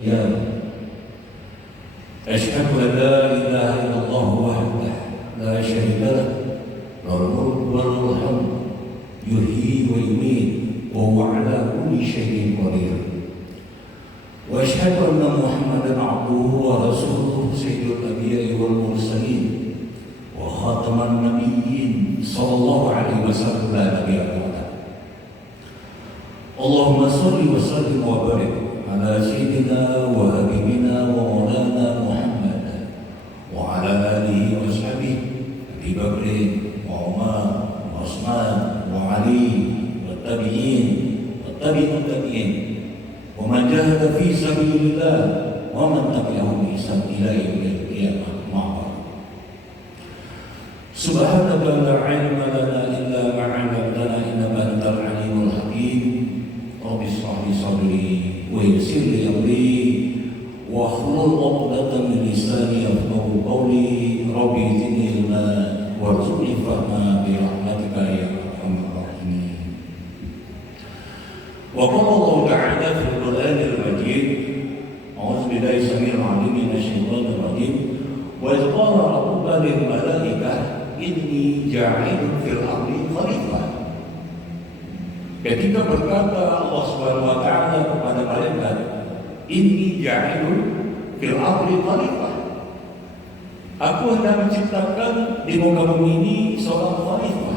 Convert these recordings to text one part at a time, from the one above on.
Ya, asyhadu an la ilaha illallah wahdahu la syarika lah, lahul mulku wa lahul hamd, yuhyi wa yumiit, wa huwa ala kulli syai'in qadir. Wa asyhadu anna Muhammadan abduhu wa rasuluhu sayyidul anbiya'i wal mursalin wa khataman nabiyyin sallallahu alaihi wasallam la nabiyya ba'da. Allahumma shalli wa sallim wa barik ala sayyidina wa habibina wa maulana Muhammad wa ala alihi wa sahbihi Abi Bakr wa Umar wa Utsman wa Ali wa tabi'in wa tabi'ut tabi'in wa man jahada fi sabilillah wa man tabi'ahum bi ihsan ila yaumil qiyamah. Subhanaka la ilma lana illa ma 'allamtana innaka antal alimul hakim. Rabbi shrah li sadri wa yassir li amri wa hlul 'uqdatam min lisani yafqahu qawli. Rabbi zidni ilma warzuqni fahma bi rahmatika ya arhamar rahimin. Wa qala Allah ta'ala fil Qur'anil Majid, a'udzu billahi samil 'alim minasy syaithanir rajim, wa idh qala rabbuka lil malaikah inni ja'ilun fil ardi khalifah. Ketika berkata Allah Subhanahu wa taala kepada malaikat, inni ja'ilun fil ardi khalifah, aku hendak menciptakan di muka bumi ini seorang khalifah.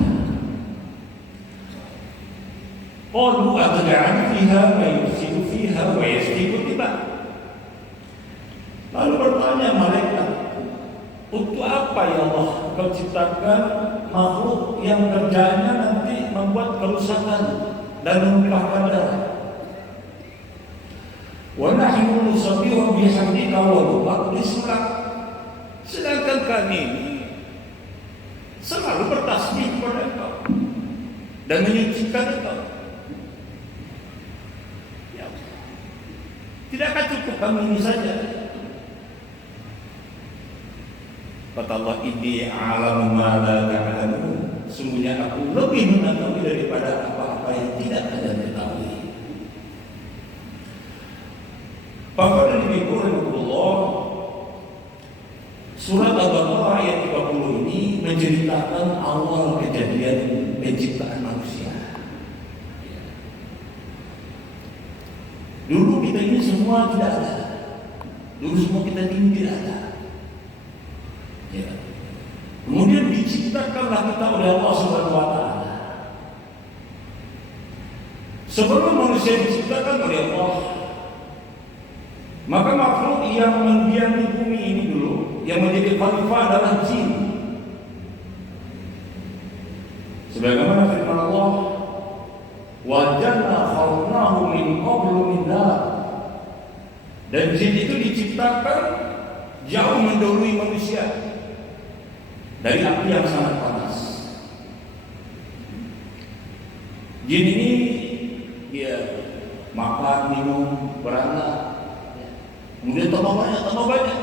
Qalu ataj'alu fiha ma yufsidu fiha wa yasfiku dima'. Lalu bertanya malaikat, untuk apa ya Allah kau ciptakan makhluk yang kerjanya nanti membuat kerusakan dan menumpahkan darah? Wa nahnu nusabbihu bihamdika wa nuqaddisu lak. Sedangkan kami selalu bertasbih kepada Engkau dan menyucikan Engkau. Ya, tidakkah cukup kami ini saja? Kata Allah, inni a'lamu ma la ta'lamun. Sungguhnya aku lebih mengetahui daripada apa-apa yang tidak kalian ketahui. Bahkan di Al-Qur'an, surat Al-Baqarah ayat 30 ini menceritakan awal kejadian penciptaan manusia. Dulu kita ini semua tidak ada. Dulu semua kita ini tidak ada. Ya. Kemudian diciptakanlah kita oleh Allah Subhanahu wa taala. Sebelum manusia diciptakan oleh Allah, maka makhluk yang mendiami bumi ini dulu, yang menjadi khalifah adalah jin. Sebagaimana firman Allah, wa janna khalaqnahu min qablu min nar. Dan jin itu diciptakan jauh mendahului manusia dari api yang sangat panas. Jin ini dia makan, minum, beranak, kemudian tambah banyak.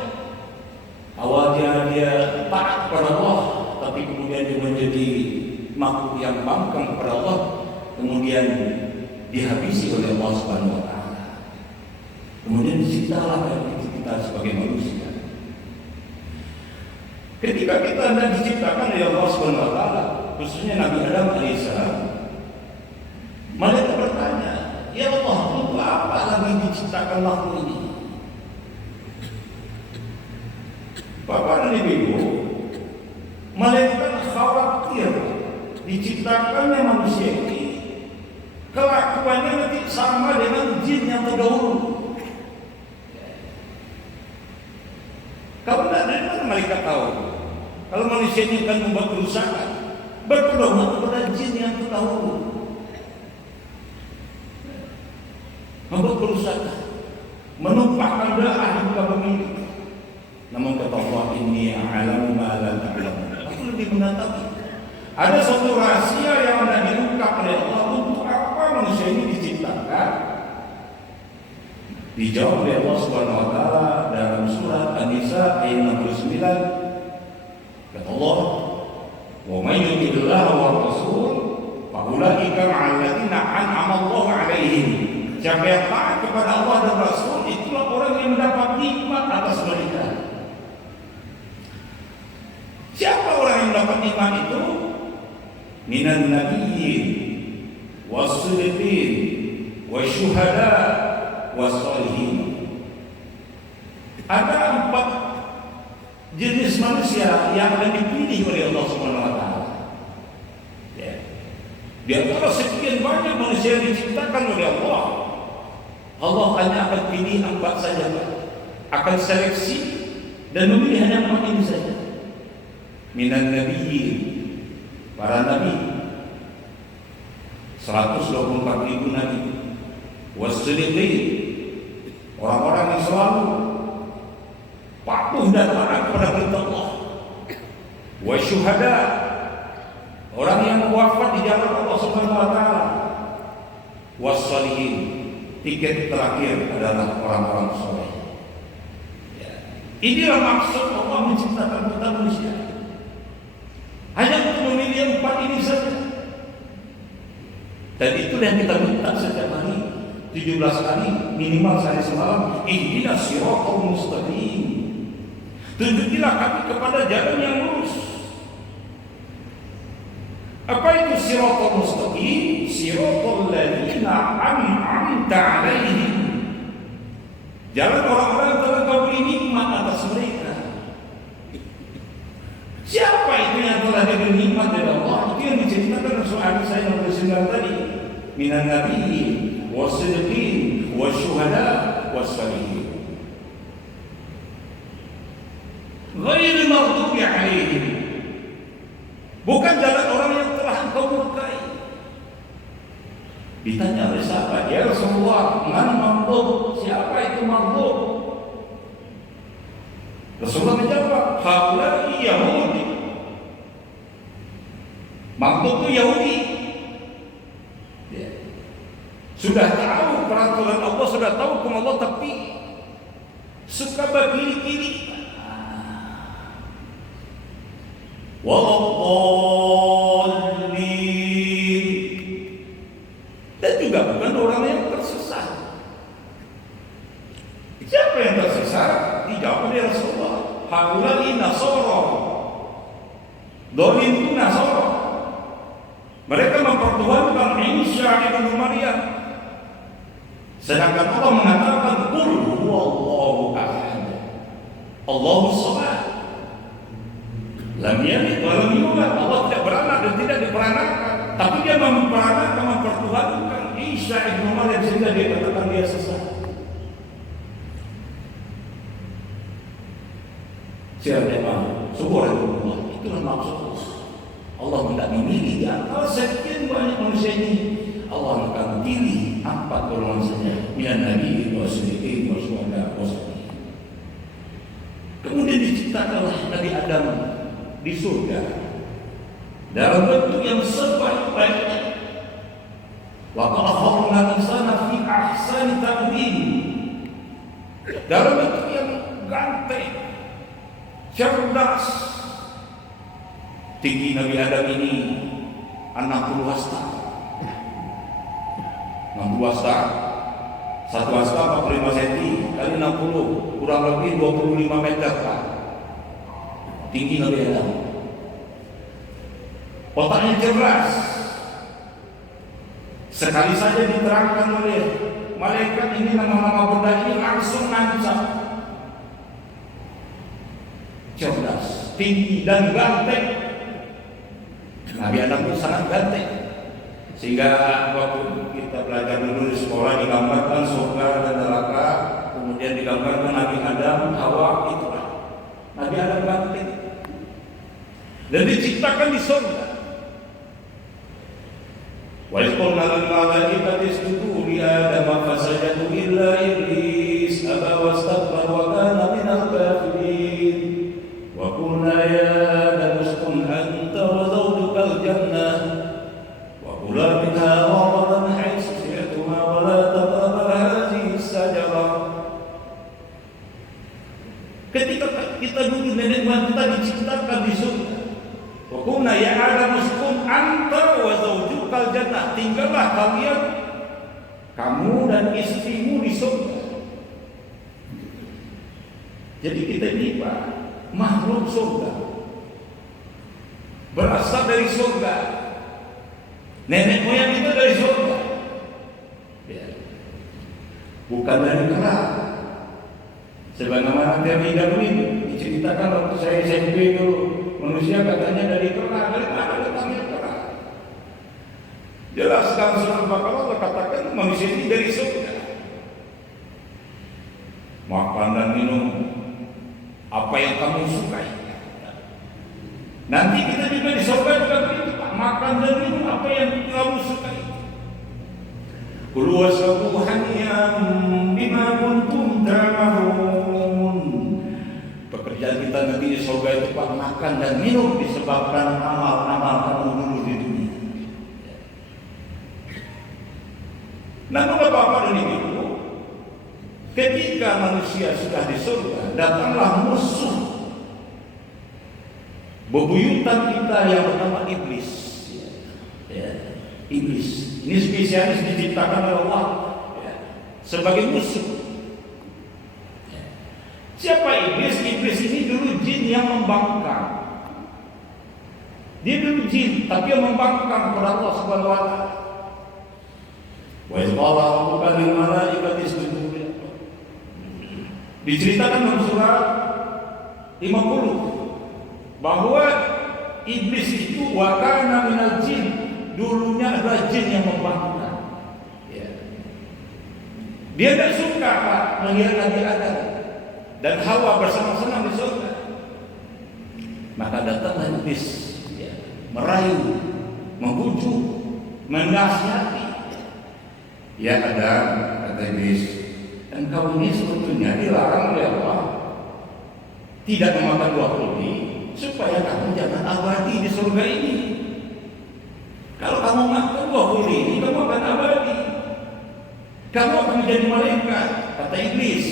Awalnya dia taat kepada Allah, tapi kemudian dia menjadi makhluk yang bangkang kepada Allah, kemudian dihabisi oleh Allah Subhanahu wa taala. Kemudian diciptalah kita sebagai manusia. Ketika kita hendak diciptakan oleh Allah Subhanahu wa taala, khususnya Nabi Adam alaihissalam, malaikat bertanya, "Ya Allah, untuk apa lagi diciptakan makhluk ini?" Bapak dan Ibu, malaikat khawatir diciptakannya manusia ini kelakuannya nanti sama dengan jin yang terdahulu. Karena dari mana malaikat tahu kalau manusia ini akan membuat kerusakan? Berpedoman kepada jin yang terdahulu, membuat kerusakan, menumpahkan darah di muka bumi. Namun kata Allah, inni a'lamu ma la ta'lamun. Aku lebih mengetahui. Ada satu rahasia yang hendak diungkap oleh Allah. Untuk apa manusia ini diciptakan? Dijawab oleh Allah Subhanahu wa taala dalam surat An-Nisa ayat 69. Kata Allah, "Wa may yuti'illah wa rasul fa ulaika ma'al ladzina an'ama Allahu 'alaihim." Siapa yang taat kepada Allah dan Rasul, itulah orang mendapat nikmat atas mereka. Siapa orang yang mendapat nikmat itu? Minan nabiyyin was-siddiqin wasyuhada was-shalihin. Ada 4 jenis manusia yang akan dipilih oleh Allah Subhanahu wa taala. Ya. Di antara sekian banyak manusia yang diciptakan oleh Allah, Allah hanya akan pilih 4 saja, akan seleksi dan memilih hanya 4 ini saja. Minan nabiyyin, para nabi, 124.000 nabi, was-siddiqin, orang-orang yang selalu patuh dan taat kepada perintah Allah, wasyuhada, orang yang wafat di jalan Allah Subhanahu wa taala, was-shalihin, tiket terakhir adalah orang-orang soleh. Ya. Inilah maksud Allah menciptakan kita manusia. Hanya untuk memilih 4 ini saja. Dan itulah yang kita minta setiap hari, 17 kali minimal sehari semalam. Ihdinas siratal mustaqim. Tunjukilah kami kepada jalan yang lurus. Apa itu siratal mustaqim? Siratal ladzina an'amta 'alaihim. Jalan orang-orang yang telah Kau beri nikmat atas mereka. Siapa itu yang telah diberi nikmat dari Allah? Itu yang diceritakan Rasulullah SAW tadi. Minan nabiyyin was-siddiqin wasyuhada was-shalihin. Ghairil maghdubi 'alaihim. Bukan jalan orang yang telah Engkau murkai. Ditanya oleh sahabat, ya Rasulullah, man maghdub? Siapa itu maghdub? Rasulullah menjawab, haula'i Yahudi. Maghdub itu Yahudi. Ya. Sudah tahu peraturan Allah, sudah tahu hukum Allah, tapi suka berkili-kili. Waladdallin, dan juga bukan orang yang tersesat. Siapa yang tersesat? Dijawab oleh Rasulullah, haula'i nasara. Dhalin itu nasara. Mereka mempertuhankan Isa ibnu Maryam, sedangkan Allah mengatakan qul huwallahu ahad, Allahus samad, lam yalid wa lam yulad. Allah tidak beranak dan tidak diperanakan, tapi dia memperanakan, mempertuhankan Isa ibnu Maryam sehingga dia katakan dia sesat. Siapa yang subhanallah, itulah maksud Allah hendak memilih di antara sekian banyak manusia ini. Allah akan pilih 4 golongan saja, minan nabiyyin was-siddiqin wasyuhada was-shalihin. Kemudian diciptakanlah Nabi Adam di surga dalam bentuk yang sebaik-baiknya. Wa khalaqnal insana fi ahsani taqwim, dalam bentuk yang ganteng, cerdas. Tinggi Nabi Adam ini 60 hasta. 60 hasta. 1 hasta 45 cm kali 60, kurang lebih 25 meter Pak. Tinggi Nabi Adam. Otaknya cerdas. Sekali saja diterangkan oleh malaikat ini nama-nama benda ini langsung nancap. Cerdas, tinggi dan ganteng. Nabi Adam itu sangat ganteng, sehingga waktu kita belajar dulu di sekolah digambarkan surga dan neraka, kemudian digambarkan Nabi Adam, Hawa, itulah Nabi Adam ganteng dan diciptakan di surga. Wa qulna lil malaikati isjudu li Adam fasajadu illa iblis aba wastakbara wa kana minal kafirin. Wa qulna ya Adam uskun anta wa zawjukal jannah wa kula minha ragadan haytsu shi'tuma wa la taqrabu hadhihi as-shajarah. Ketika kita dulu nenek moyang kita diciptakan di surga, wa qulna ya Adam uskun anta wa zawjukal jannah, tinggallah kalian, kamu dan istrimu di surga. Jadi kita ini Pak, makhluk surga, berasal dari surga. Nenek moyang kita dari surga, ya. Bukan dari neraka. Sebagaimana teori Darwin diceritakan waktu saya SMP dulu, manusia katanya dari neraka. Dari mana datangnya neraka? Jelas dalam surah Al-Baqarah Allah katakan manusia ini dari surga. Makan dan minum apa yang kamu sukai. Nanti kita juga di surga juga begitu Pak. Makan dan minum apa yang kamu sukai. Kulu wasrabu haniyan bima kuntum ta'malun. Pekerjaan kita nanti di surga itu Pak, makan dan minum disebabkan amal-amal kamu dulu di dunia. Namun Bapak dan Ibu, ketika manusia sudah di surga, datanglah musuh bebuyutan kita yang bernama iblis. Ya, iblis. Ini spesialis diciptakan oleh Allah, ya, sebagai musuh. Ya. Siapa iblis? Iblis ini dulu jin yang membangkang. Dia dulu jin, tapi yang membangkang kepada Allah Subhanahu wa Ta'ala. Wa idh qala rabbuka lil malaikati isjudu. Diceritakan dalam surah 50 bahwa iblis itu wa kana minal jin, dulunya adalah jin yang membangkang. Ya. Dia tidak suka Pak mengira Nabi Adam dan Hawa bersama-sama di surga. Maka datanglah iblis, ya, merayu, membujuk, menasihati. Ya Adam, kata iblis, engkau ini sebetulnya dilarang oleh Allah tidak memakan buah ini supaya kamu jangan abadi di surga ini. Kalau kamu makan buah ini, kamu akan abadi. Kamu akan menjadi malaikat, kata iblis.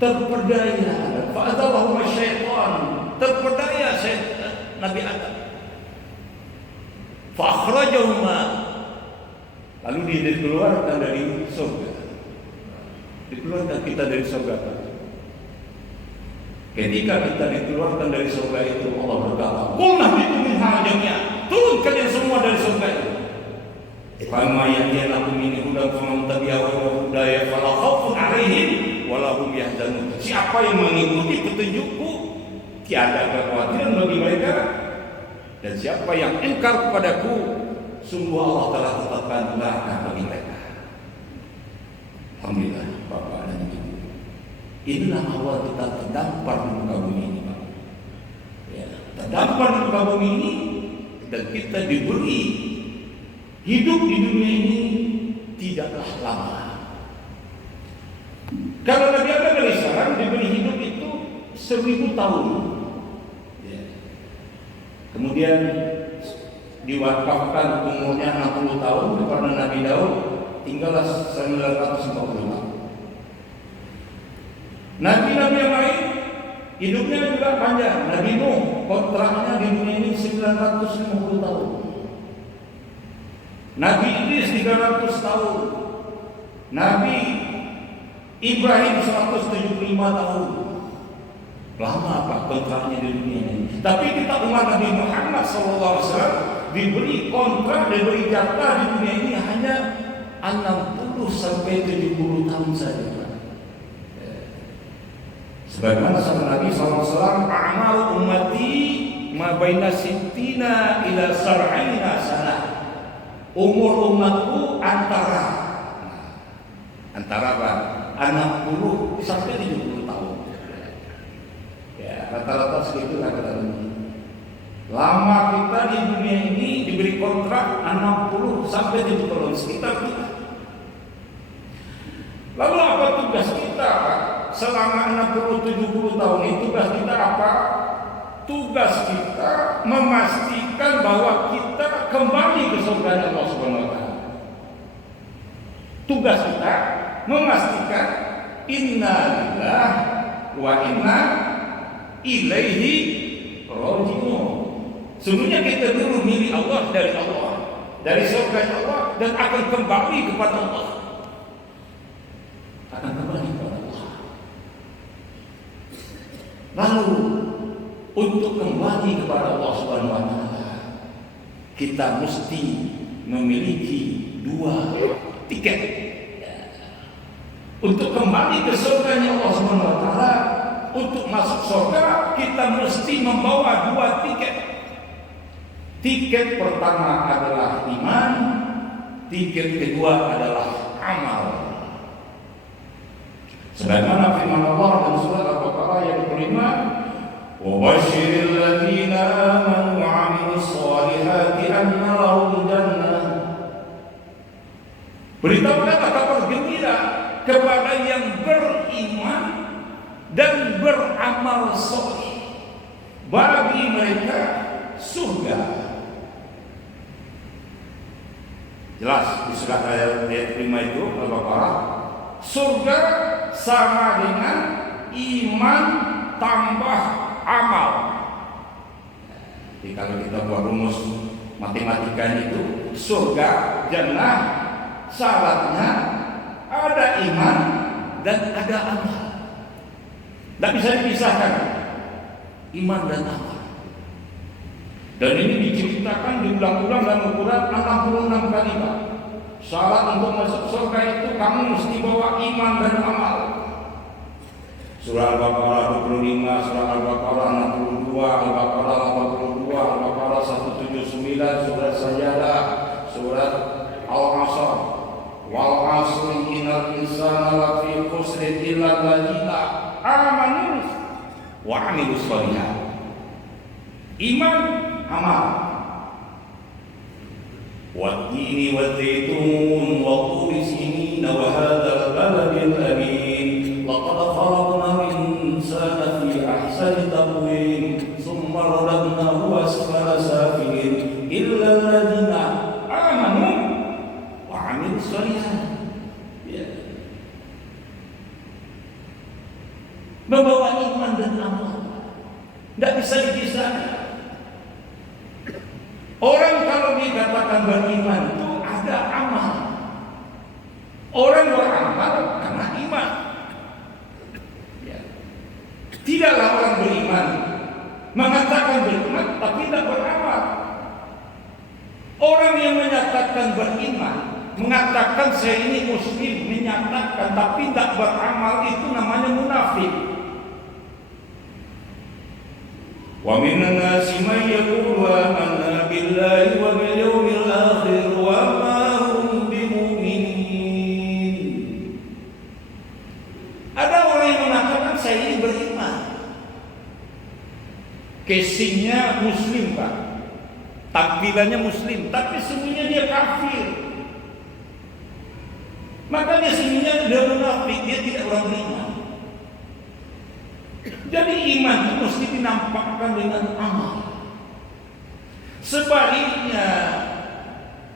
Terperdaya, fa'adallahu syaitan, terperdaya syaitan Nabi Adam. Fa'akhrajahuma, lalu dia dikeluarkan dari surga. Dikeluarkan kita dari surga. Ketika kita dikeluarkan dari surga itu, Allah berkata, "Qulna bikum minha jami'an." Turun kalian semua dari surga itu. Fama ya'tiyakum min hudan faman tabi'a hudaya fala khaufun 'alaihim wa la hum yahzanun. Siapa yang mengikuti petunjukku, tiada kekhawatiran bagi mereka. Dan siapa yang ingkar kepadaku, sungguh Allah telah tetapkan neraka bagi mereka. Alhamdulillah, Bapak dan Ibu. Inilah awal kita terdampar di muka bumi ini, Pak. Ya, terdampar di muka bumi ini dan kita diberi hidup di dunia ini tidaklah lama. Kalau Nabi Adam alaihissalam diberi hidup itu 1000 tahun. Ya. Kemudian diwakafkan umurnya 60 tahun kepada Nabi Daud, tinggallah 940 tahun. Nabi-nabi yang lain hidupnya juga panjang. Nabi Nuh kontraknya di dunia ini 950 tahun. Nabi Idris 300 tahun. Nabi Ibrahim 175 tahun. Lama Pak kontraknya di dunia ini. Tapi kita umat Nabi Muhammad SAW diberi kontrak, diberi jatah di dunia ini hanya 60 sampai 70 tahun saja. Sebagaimana sabda Nabi SAW, "A'maru ummati ma baina sittina ila sar'ina sanah." Umur umatku antara apa? 60 sampai 70 tahun. Ya, rata-rata segitu kata-kata. Lama kita di dunia ini diberi kontrak 60 sampai 70 tahun sekitar kita. Lalu apa tugas kita, Pak? Selama 60-70 tahun itu tugas kita apa? Tugas kita memastikan bahwa kita kembali ke surga Allah Subhanahu wa Ta'ala. Tugas kita memastikan inna lillahi wa inna ilaihi raji'un. Sungguhnya kita dulu milik Allah, dari surga Allah, dan akan kembali kepada Allah. Akan kembali kepada Lalu untuk kembali kepada Allah Subhanahu wa taala, kita mesti memiliki 2 tiket. Untuk kembali ke surganya Allah Subhanahu wa taala, untuk masuk surga kita mesti membawa 2 tiket. Tiket pertama adalah iman, tiket kedua adalah amal. Sebagaimana firman Allah dalam surat Al-Baqarah yang kelima, "Wa basyiril ladzina amanu wa 'amilus shalihati anna lahum jannah." Beritahukanlah kabar gembira kepada yang beriman dan beramal saleh, bagi mereka surga. Jelas di surat ayat 5 itu Al-Baqarah, surga sama dengan iman tambah amal. Jadi kalau kita buat rumus matematika itu, surga jannah syaratnya ada iman dan ada amal. Tidak bisa dipisahkan iman dan amal. Dan ini diceritakan diulang-ulang dalam Al-Quran 66 kali, Pak. Syarat untuk masuk surga itu kamu mesti bawa iman dan amal. Surah Al-Baqarah 25, Surah Al-Baqarah 62, Al-Baqarah 82, Al-Baqarah 179, Surah Sajadah, Surah Al-Asr. Wal 'asri innal insana lafi khusrin illa alladziina amanu wa 'amilus shalihat. Iman, amal. Wat-tini wat-zaitun wa turi sinin wa hadzal baladil amin laqad khalaqnal insana fi ahsani taqwim thumma radadnahu asfala safilin illa alladziina amanu wa 'amilus shalihat. Membawa iman dan amal tidak bisa dipisahkan. Orang kalau dikatakan beriman itu ada amal. Orang beramal karena iman. Tidaklah orang beriman mengatakan beriman tapi tidak beramal. Orang yang menyatakan beriman, mengatakan saya ini muslim, menyatakan tapi tidak beramal, itu namanya munafik. Wa minan nasi may yaqulu amanna billahi wa bil yawmil akhir wa ma hum bimu'minin. Ada orang yang mengatakan saya ini beriman, casingnya muslim, Pak, tampilannya muslim, tapi sebenarnya dia kafir. Maka dia sebenarnya dia munafik, dia tidak orang beriman. Jadi iman itu mesti dinampakkan dengan amal. Sebaliknya,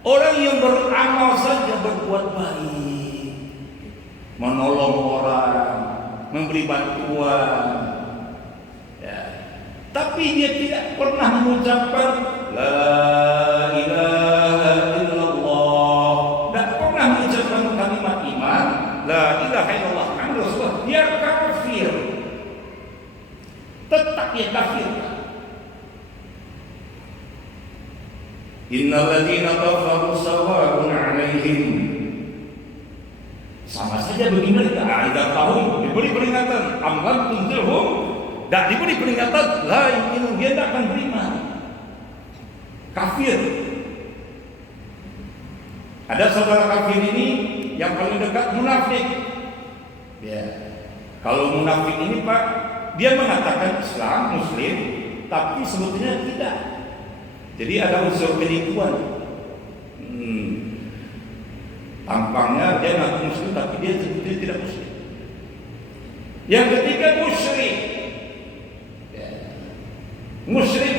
orang yang beramal saja berbuat baik, menolong orang, memberi bantuan, tapi dia tidak pernah mengucapkan La ilaha illallah, tidak pernah mengucapkan kalimat iman, La ilaha illallah, dia kafir. Tetap dia kafir. Innal ladzina kafaru sawa'un 'alaihim. Sama saja bagi mereka. Ada tahun diberi peringatan, amlam tunzilhum, tidak diberi peringatan, lain dia tidak akan beriman. Kafir. Ada saudara kafir ini yang paling dekat munafik. Ya. Kalau munafik ini, Pak, dia mengatakan Islam, Muslim, tapi sebetulnya tidak. Jadi ada unsur penipuan. Tampangnya dia ngaku Muslim, tapi dia sebetulnya tidak Muslim. Yang ketiga musyrik. Musyrik,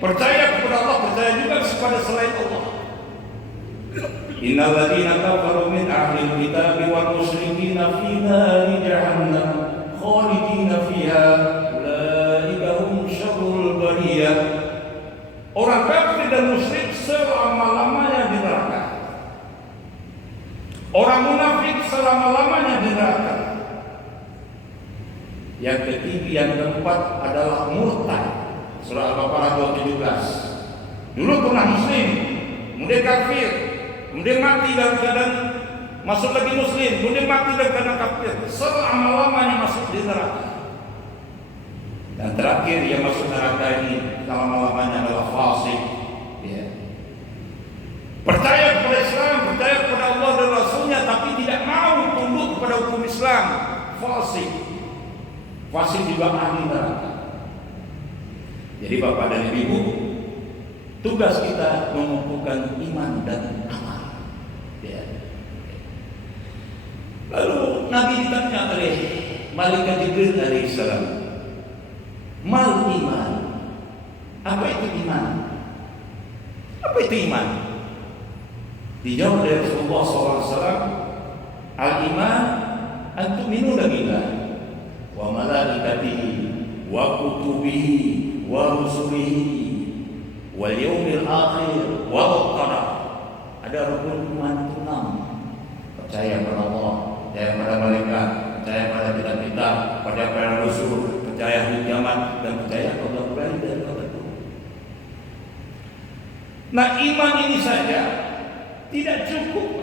percaya kepada Allah, percaya juga kepada selain Allah. Innal ladzina kafaru min ahlil kitabi wal musyrikina fi nari jahannam khalidina fiha ulaika hum syarrul bariyah. Orang kafir dan musyrik selama-lamanya di neraka. Orang munafik selama-lamanya di neraka. Yang ketiga, yang keempat adalah murtad. Surah Al-Baqarah 217. Dulu pernah muslim, kemudian kafir, kemudian mati dalam keadaan masuk lagi muslim, kemudian mati dalam keadaan kafir, selama-lamanya masuk di neraka. Dan terakhir yang masuk neraka ini selama-lamanya adalah fasik. Ya. Percaya kepada Islam, percaya kepada Allah dan Rasulnya, tapi tidak mau tunduk kepada hukum Islam. Fasik. Fasik juga ahli neraka. Jadi Bapak dan Ibu, tugas kita mengumpulkan iman dan amal. Ya. Lalu Nabi ditanya oleh Malaikat Jibril alaihissalam, mal iman. Apa itu iman? Apa itu iman? Dijawab oleh Rasulullah SAW, al-iman an tu'minu billah wa malaikatihi wa kutubihi wa rusulihi wal yaumil akhir wal qadar. Ada rukun iman itu 6. Percaya pada Allah, percaya pada malaikat, percaya pada kitab-kitab, percaya pada rasul, percaya hari kiamat, dan percaya pada Tuhan dan pada Tuhan. Nah, iman ini saja tidak cukup.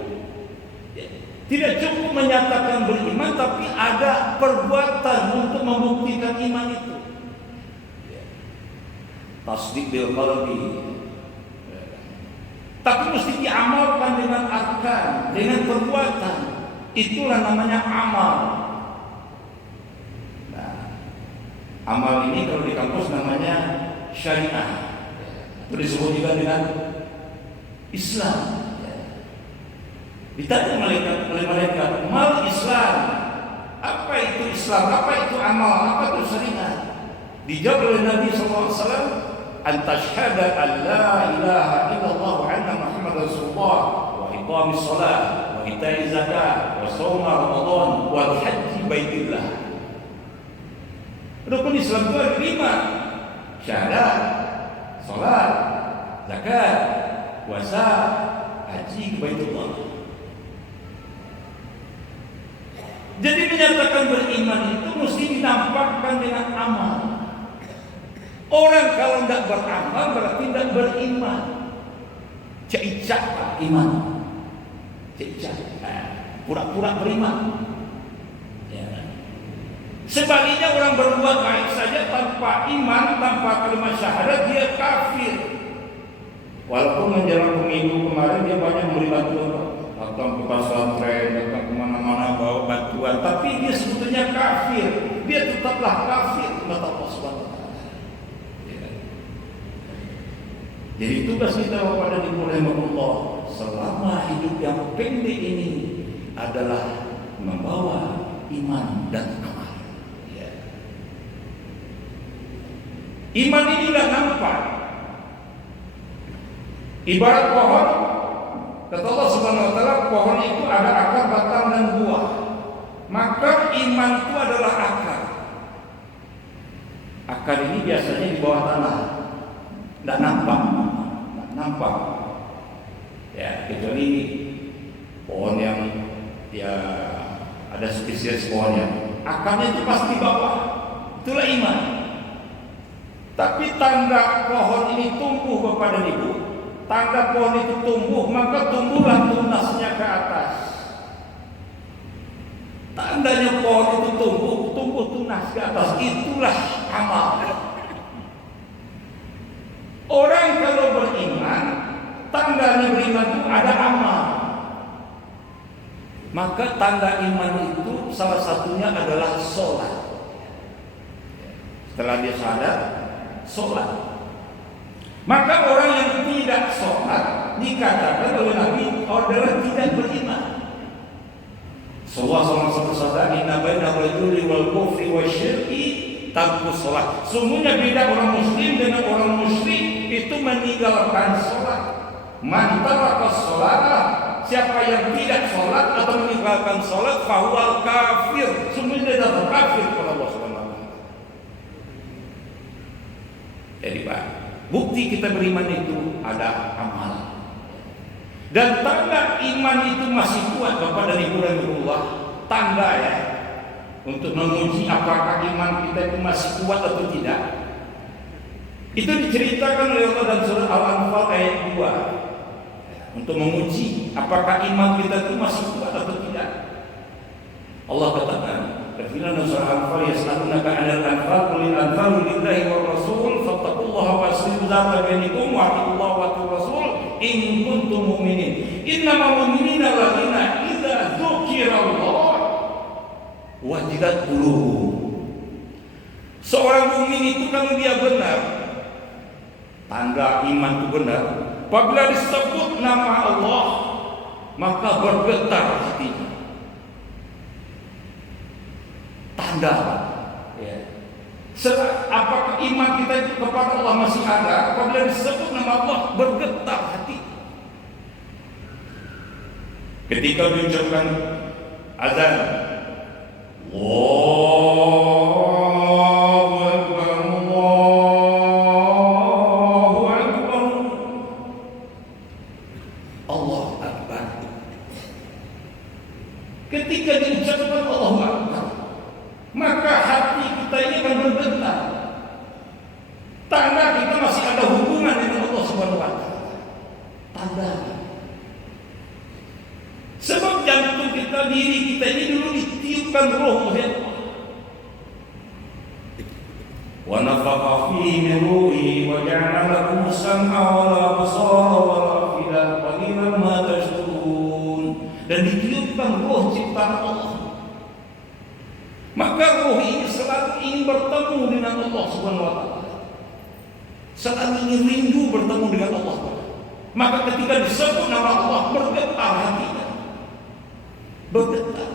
Tidak cukup menyatakan beriman, tapi ada perbuatan untuk membuktikan iman itu. Tasdik bil qalbi. Tapi mesti diamalkan dengan arkan, dengan perbuatan. Itulah namanya amal. Amal ini kalau di kampus namanya syariah. Itu disebut juga dengan Islam. Ditanya oleh malaikat, mal Islam. Apa itu Islam? Apa itu amal? Apa itu syariah? Dijawab oleh Nabi SAW, antashhada an la ilaha illallah wa anna Muhammad Rasulullah wa iqamis salat wa ita'iz zakat wa shaum Ramadan wa haji baitillah. Rukun Islam itu ada 5. Syahadat, salat, zakat, puasa, haji ke Baitullah. Jadi menyatakan beriman itu mesti dinampakkan dengan amal. Orang kalau tidak beramal berarti tidak beriman. Cicak iman. Cicak, pura-pura beriman. Sebaliknya orang berbuat baik saja tanpa iman, tanpa kalimat syahadat, dia kafir. Walaupun menjelang pemilu kemarin dia banyak memberi bantuan, datang ke pesantren, datang kemana-mana bawa bantuan, tapi dia sebetulnya kafir. Dia tetaplah kafir mata Allah Subhanahu wa Ta'ala. Jadi tugas kita kepada Allah selama hidup yang pendek ini adalah membawa iman dan amal. Iman ini tidak nampak. Ibarat pohon, kata Allah Subhanahu wa Ta'ala, pohon itu ada akar, batang, dan buah. Maka iman itu adalah akar. Akar ini biasanya di bawah tanah, tidak nampak, tidak nampak. Ya, kecuali pohon yang ya ada spesies pohonnya, akarnya itu pasti di bawah. Itulah iman. Tapi tanda pohon ini tumbuh Bapak dan Ibu, tanda pohon itu tumbuh, maka tumbuhlah tunasnya ke atas. Tandanya pohon itu tumbuh tunas ke atas, itulah amal. Orang kalau beriman, tandanya beriman itu ada amal. Maka tanda iman itu salah satunya adalah sholat. Setelah dia sadar, sholat. Maka orang yang tidak sholat dikatakan oleh Nabi adalah tidak beriman. Sallallahu alaihi wasallam, inna baina rajuli wal kufri wasyirki tarkus sholat. Sungguhnya beda orang muslim dengan orang musyrik itu meninggalkan sholat. Man taraka sholat, siapa yang tidak sholat atau meninggalkan sholat, fahuwal kafir. Sungguhnya dia adalah kafir kepada Allah Subhanahu. Jadi Pak, bukti kita beriman itu ada amal. Dan tanda iman itu masih kuat Bapak dan Ibu rahimahullah. Tanda ya. untuk menguji apakah iman kita itu masih kuat atau tidak. Itu diceritakan oleh Allah dalam surah Al-Anfal ayat 2. Untuk menguji apakah iman kita itu masih kuat atau tidak. Allah katakan berfirman dalam surah Al-Anfal, yas'alunaka 'anil anfal qulil anfalu lillahi war rasul fattaqullaha wa aslihu dzata bainakum wa atiullaha wa atiur rasul in kuntum mu'minin. Innamal mu'minina alladzina idza dzukirallah wajilat qulubuhum. Seorang mukmin itu kalau dia benar, tanda iman itu benar, apabila disebut nama Allah maka bergetar hatinya. Tanda ya. Apakah iman kita itu kepada Allah masih ada? Apabila disebut nama Allah bergetar hati. Ketika diucapkan azan, Allahu Akbar, Allahu Akbar, Allahu Akbar. Ketika diucapkan Allahu Akbar, maka hati kita ini akan bergetar. Tanda kita masih ada hubungan dengan Allah Subhanahu wa taala. Tanda. Sebab jantung kita, diri kita ini dulu ditiupkan roh oleh Allah. Wa nafakha fihi min ruhi wa ja'ala lakum as-sam'a wal absara wal afida qalilan ma tashkurun. Dan ditiupkan roh ciptaan Allah. Maka roh ini selalu ingin bertemu dengan Allah Subhanahu wa taala. Selalu ingin rindu bertemu dengan Allah. Maka ketika disebut nama Allah bergetar hatinya. Bergetar.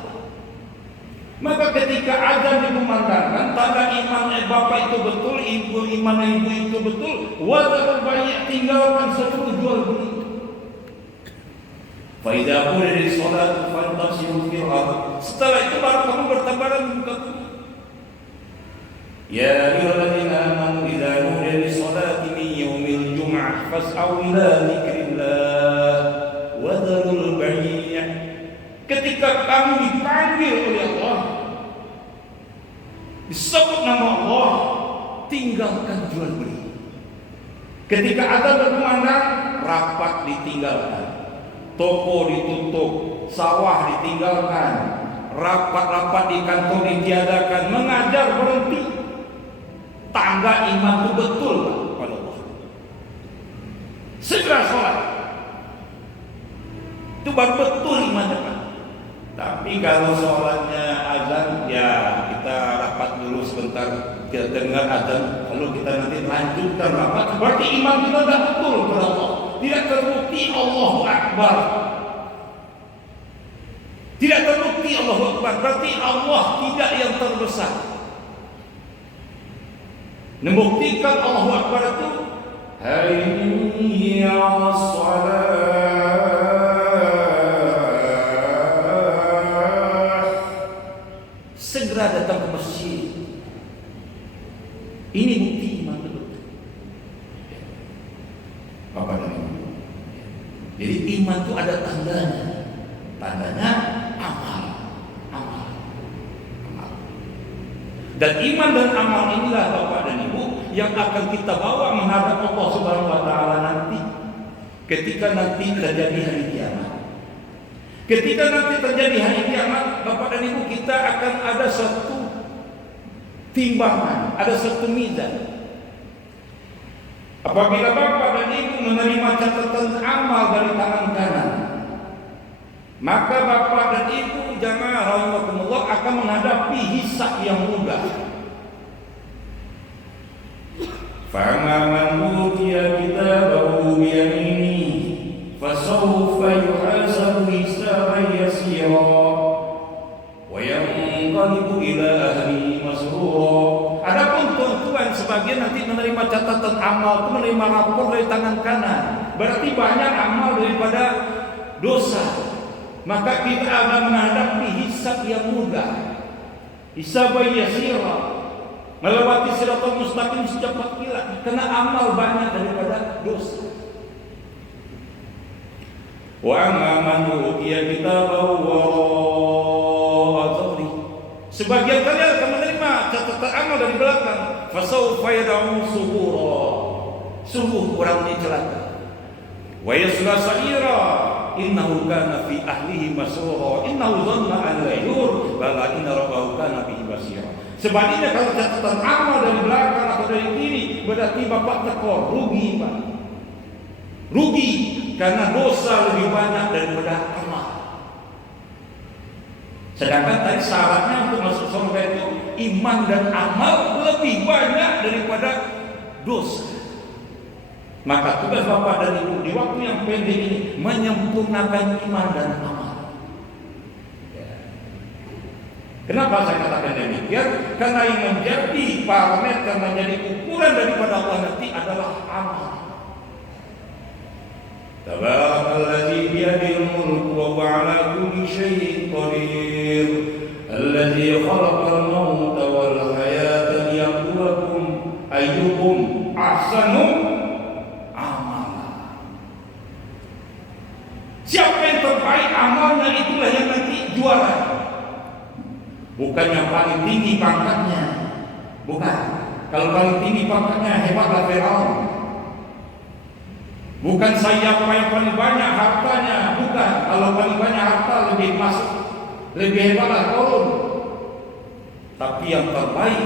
Maka ketika azan dikumandangkan, tanda iman bapak itu betul, ibu iman ibu itu betul, wazar banyak tinggalkan seluruh jual beli. Faidah boleh dari solat fantasiul fir'ah. Setelah itu baru kamu bertabaran buka bumi. Ya ayyuhalladzina amanu idza nudiya lis-salati min yaumil jum'ah fas'au ila dzikrillah wa dzarul bai'. Ketika kamu dipanggil oleh Allah, disebut nama Allah, tinggalkan jual beli. Ketika azan berkumandang, rapat ditinggalkan. Toko ditutup, sawah ditinggalkan, rapat-rapat di kantor ditiadakan, mengajar berhenti. Tanda iman itu betul kepada Allah. Segera sholat. Itu baru betul imannya Pak. Tapi kalau sholatnya azan, ya kita rapat dulu sebentar, kita dengar azan, lalu kita nanti lanjutkan rapat. Berarti iman kita tidak betul kepada Allah. Tidak terbukti Allahu Akbar. Tidak terbukti Allahu Akbar. Berarti Allah tidak yang terbesar. Membuktikan Allahu Akbar itu hayya 'alas shalah. Segera datang ke masjid. Ini bukti iman betul. Bapak dan Ibu. Jadi iman itu ada tandanya. Tandanya amal. Dan iman dan amal inilah Bapak dan Ibu yang akan kita bawa menghadap Allah Subhanahu wa taala nanti. Ketika nanti terjadi hari kiamat. Ketika nanti terjadi hari kiamat, Bapak dan Ibu, kita akan ada satu timbangan, ada satu mizan. Apabila Bapak dan Ibu menerima catatan amal dari tangan kanan, maka Bapak dan Ibu jamaah rahimakumullah akan menghadapi hisab yang mudah. Fa'amma man utiya kitabahu bi yaminihi fasawfa yuhasabu hisaban yasira wa yanqalibu ila ahlihi masrura. Adapun tuan-tuan sebagian nanti menerima catatan amal itu menerima rapor dari tangan kanan. Berarti banyak amal daripada dosa. Maka kita akan menghadapi hisab yang mudah. Hisab yasira. Melewati siratal mustaqim secepat kilat. Karena amal banyak daripada dosa. Wa amma man utiya kitabahu wara'a dhahri. Sebagian kalian akan menerima catatan amal dari belakang. Fasawfa yad'u subura. Sungguh orang ini celaka. Wa yasla sa'ira. Innahu kana fi ahlihi masrura. Innahu dhanna an la yur. Bala inna rabbahu kana bihi basira. Sebaliknya kalau catatan amal dari belakang atau dari kiri, berarti bapak tekor, rugi Pak. Rugi karena dosa lebih banyak daripada amal. Sedangkan tadi syaratnya untuk masuk surga itu iman dan amal lebih banyak daripada dosa. Maka tugas bapak dan ibu di waktu yang pendek ini menyempurnakan iman dan amal. Kenapa saya katakan demikian? Karena yang menjadi parameter, menjadi ukuran daripada Allah nanti adalah amal. Tabarakalladzi biyadihil mulku wa huwa 'ala kulli syai'in qadir. Alladzi khalaqal mauta wal hayata liyabluwakum ayyukum ahsanu amala. Siapa yang terbaik amalnya, itulah yang nanti juara. Bukan yang paling tinggi pangkatnya. Bukan. Kalau paling tinggi pangkatnya hebatlah Firaun. Bukan siapa yang paling banyak hartanya. Bukan. Kalau paling banyak harta lebih masuk, lebih hebatlah Korun. Tapi yang terbaik,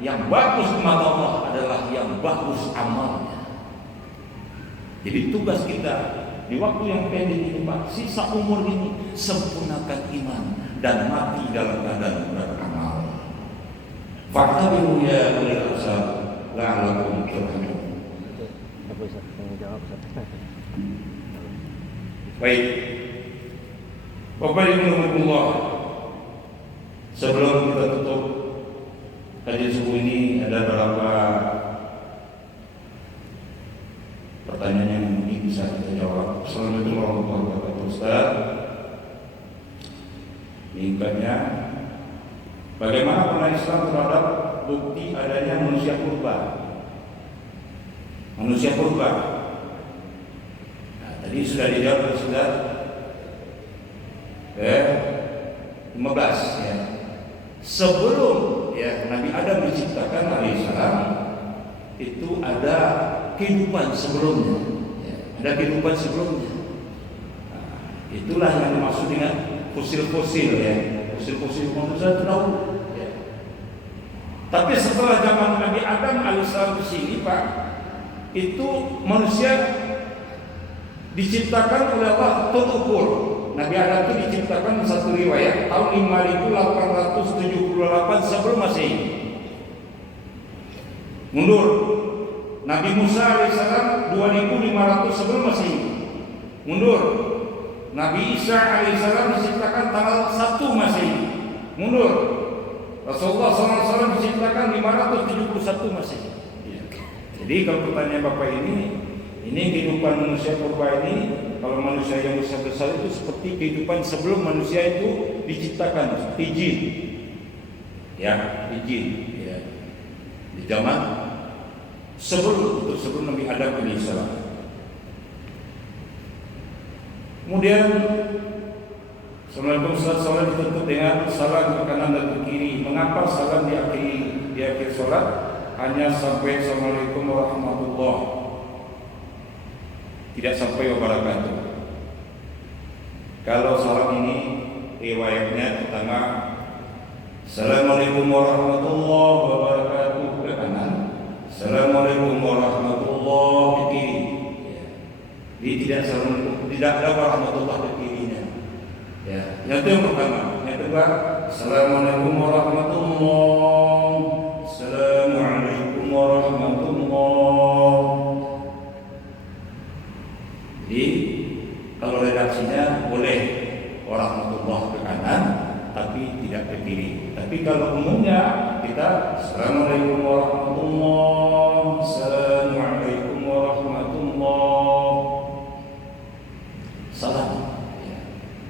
yang bagus di mata Allah adalah yang bagus amalnya. Jadi tugas kita di waktu yang pendek ini Pak, sisa umur ini sempurnakan iman dan mati dalam keadaan beramal. Fa'tabiru ya ulil absar la'allakum turhamun. Baik, Bapak Ibu rahimahullah, sebelum kita tutup kajian subuh ini, ada beberapa pertanyaan yang mungkin bisa kita jawab. Assalamualaikum warahmatullahi wabarakatuh. Ustaz, mingkatnya, bagaimana pandangan Islam terhadap bukti adanya manusia purba? Manusia purba. Nah, tadi sudah dijawab oleh Saudara 15 ya. Sebelum ya Nabi Adam diciptakan alaihissalam, itu ada kehidupan sebelumnya. Ya, ada kehidupan sebelumnya. Nah, itulah yang dimaksud dengan fosil-fosil ya, fosil-fosil manusia terdahulu. Ya. Tapi setelah zaman Nabi Adam alaihissalam di sini Pak, itu manusia diciptakan oleh Allah terukur. Nabi Adam itu diciptakan satu riwayat tahun 5878 sebelum Masehi. Mundur. Nabi Musa alaihissalam 2500 sebelum Masehi. Mundur. Nabi Isa alaihissalam diciptakan tanggal 1 Masehi. Mundur. Rasulullah SAW diciptakan 571 Masehi. Jadi kalau pertanyaan Bapak ini kehidupan manusia purba ini, kalau manusia yang besar-besar itu seperti kehidupan sebelum manusia itu diciptakan, seperti jin. Ya, jin. Ya. Di zaman sebelum Nabi Adam alaihissalam. Kemudian Assalamualaikum salam ditutup dengan salam ke kanan dan ke kiri. Mengapa salam di akhir sholat hanya sampai Assalamualaikum warahmatullahi, tidak sampai wabarakatuh? Kalau salam ini riwayatnya pertama Assalamualaikum warahmatullahi wabarakatuh ke kanan, Assalamualaikum warahmatullahi ke kiri. Jadi tidak ada warahmatullahi ke kirinya. Ya, itu yang pertama. Yang kedua, Assalamualaikum warahmatullahi, Assalamualaikum warahmatullahi. Jadi kalau redaksinya boleh warahmatullahi ke kanan, tapi tidak ke kiri. Tapi kalau umumnya kita Assalamualaikum warahmatullahi, Assalamualaikum warahmatullahi, salam ya.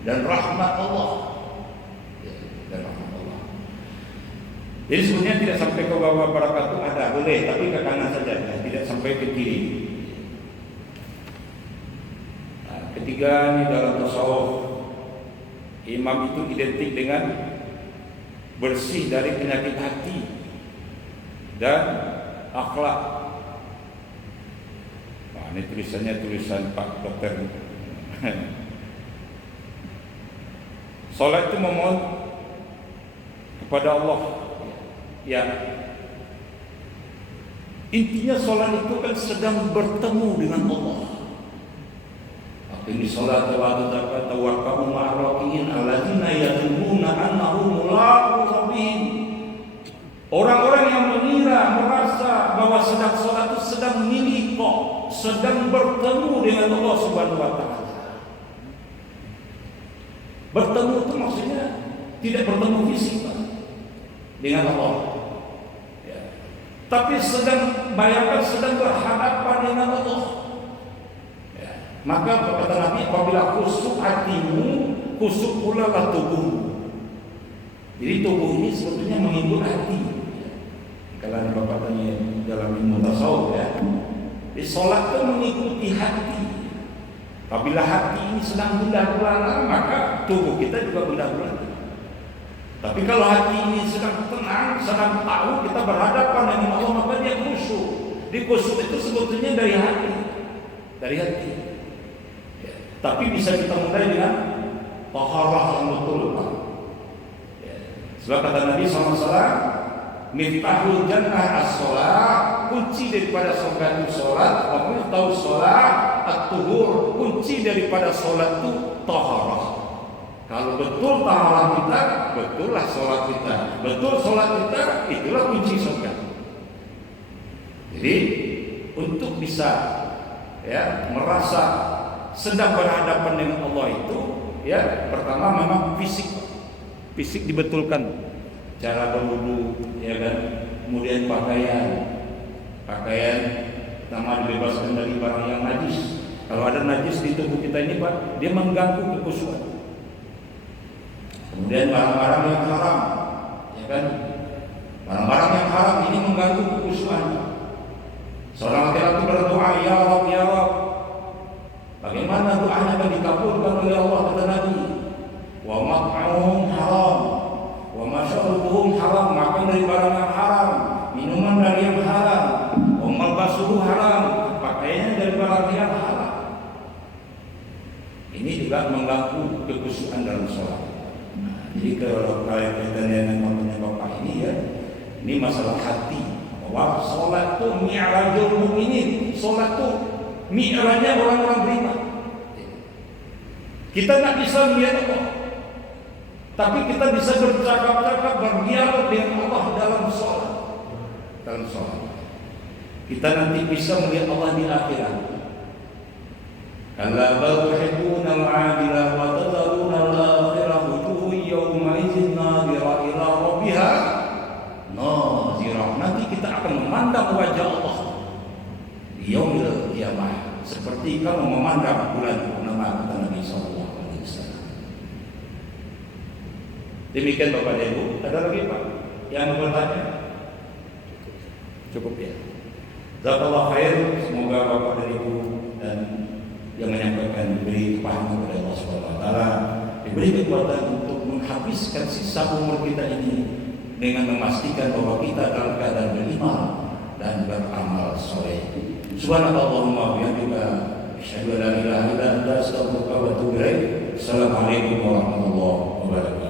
Dan rahmat Allah ya, dan rahmat Allah. Jadi sebenarnya tidak sampai ke bawah barakatuh ada, boleh, tapi ke kanan saja ya, tidak sampai ke kiri. Nah, ketiga, ini dalam tasawuf, imam itu identik dengan bersih dari penyakit hati dan akhlak. Nah, ini tulisannya tulisan Pak Dokter. Salat itu memohon kepada Allah. Ya, intinya salat itu kan sedang bertemu dengan Allah. Ini salat wa tawakkul ma'arraqiin alladzina yadhunnuna annahum mulaqu rabbihim. Orang-orang yang mengira, merasa bahwa sedang salat itu sedang miliqah, sedang bertemu dengan Allah Subhanahu wa taala. Bertemu itu maksudnya tidak bertemu fisik dengan Allah. Ya. Tapi bayangkan sedang berhadapan dengan Allah. Maka kata Nabi, apabila khusyuk hatimu, khusyuk pula lah tubuhmu. Jadi tubuh ini sebetulnya menghibur hati. Kalau Bapak tanya dalam ilmu tasawuf ya, di sholat itu mengikuti hati. Apabila hati ini sedang gundah gulana, maka tubuh kita juga gundah gulana. Tapi kalau hati ini sedang tenang, sedang tahu kita berhadapan dengan Allah, maka dia khusyuk. Di khusyuk itu sebetulnya dari hati, dari hati. Tapi bisa kita mulai dengan taharah yang betul, Pak. Sebab kata Nabi SAW, miftahul jannah as-sholat, kunci daripada surga itu sholat. Maksudnya tahu sholat, at-tuhur, kunci daripada sholat itu taharah. Kalau betul taharah kita, betullah sholat kita. Betul sholat kita, itulah kunci surga. Jadi untuk bisa merasa sedang berhadapan dengan Allah itu, ya pertama memang fisik dibetulkan, cara berwudu, ya kan, kemudian pakaian pertama dibebaskan dari barang yang najis. Kalau ada najis di tubuh kita ini, Pak, dia mengganggu kekhusyuan. Kemudian barang-barang yang haram, ya kan, barang-barang yang haram ini mengganggu kekhusyuan. Seorang laki-laki berdoa, ya Rabb, ya Rabb. Bagaimana doanya akan dikabulkan oleh Allah, kata Nabi? Wa mat'amuhum haram, wa masyarabuhum haram, makan dari barang yang haram, minuman dari yang haram, wa malbasuhu haram, pakaiannya dari barang yang haram. Ini juga mengganggu kekhusyuan dalam sholat. Jadi kalau kaitan dengan namanya Bapak ini ya, ini masalah hati. Bahwa sholat itu mi'rajul mu'minin, sholat itu mi'rajnya orang-orang beriman. Kita nggak bisa melihat Allah, tapi kita bisa bercakap-cakap, berdialog dengan Allah dalam sholat. Dalam sholat kita nanti bisa melihat Allah di akhirat. Kalla bal tuhibbuna al-'ajilah wa tadharuna al-akhirah, wujuhun yawma idzin nadhirah ila rabbiha nadhirah. Nanti kita akan memandang wajah Allah di yaumil qiyamah seperti kamu memandang bulan purnama, kata Nabi sallallahu alaihi wasallam. Demikian Bapak dan Ibu. Ada lagi Pak yang mau bertanya? Cukup ya. Jazakallahu khair. Semoga Bapak dan Ibu dan yang menyampaikan diberi kepahaman oleh Allah Subhanahu wa taala, diberi kekuatan untuk menghabiskan sisa umur kita ini dengan memastikan bahwa kita dalam keadaan beriman dan beramal soleh. Subhanallahumma wa bihamdika, asyhadu an la ilaha illa anta, astaghfiruka wa atubu ilaik. Assalamualaikum warahmatullahi wabarakatuh.